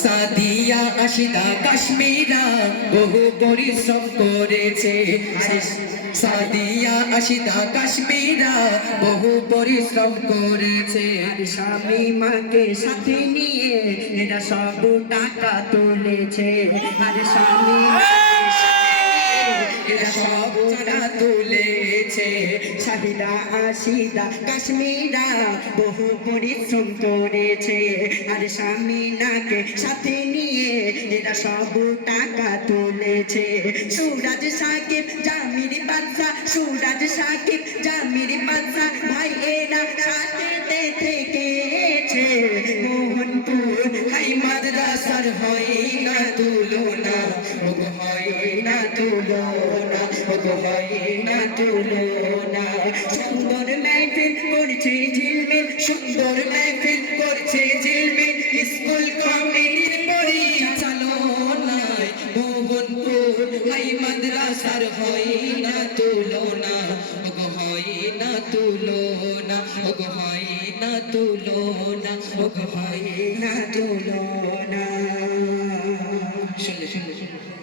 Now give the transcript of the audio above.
সাদিয়া আশিদা কাশ্মীরা বহু পরিশ্রম করেছে। সাদিয়া আশিদা কাশ্মীরা বহু পরিশ্রম করেছে। স্বামী মাকে সাথে নিয়ে এরা সব টাকা তুলেছে। আর স্বামী এরা সব টাকা তুলেছে। সাদিয়া আশিদা কাশ্মীরা বহু পরিশ্রম করেছে। আর স্বামী নাকে সাথে নিয়ে এরা সব টাকা তুলেছে। সুরাজ সাকিব জামির বাদশা, সুরাজ সাকিব জামির বাদশা ভাই এরা সাথে থেকেছে। মোহনপুর হাই মাদ্রাসার হয় না তুলনা, ওগো হয় না তুলনা, ওগো হয় না তুলনা। সুন্দর মেহফিল করছে ঝিলমিল, সুন্দর মেহফিল করছে ঝিলমিল, স্কুল কমিটির পরিচালনায়। মোহনপুর হাই মাদ্রাসার হয় না তুলনা, ওগো হয় না তুলনা, ওগো হয় না তুলনা, ওগো হয় না তুলনা। শুনলে শুনলে শুনলে